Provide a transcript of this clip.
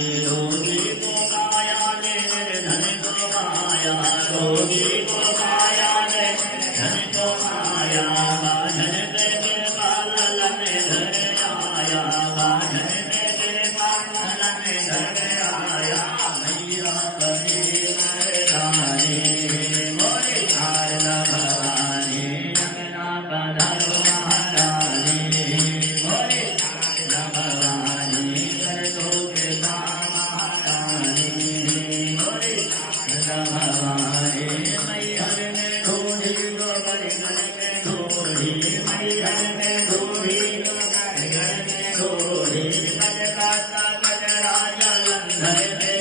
रोगी को काया दे धन को माया, रोगी को काया दे धन को माया, बाधन पे कृपा ललन धर आया, बाधन पे कृपा ललन धर आया, मैया बड़ी मर्दानी मोरी शारदा भवानी, जगना पधारो महारानी मोरी शारदा भवानी, कर दो कृपा भवानी, मैहर में ढूंढी गोबर घर में ढूंढी, मैहर में ढूंढी गोबर घर में ढूंढी, गज काता गजरा जलंधर पे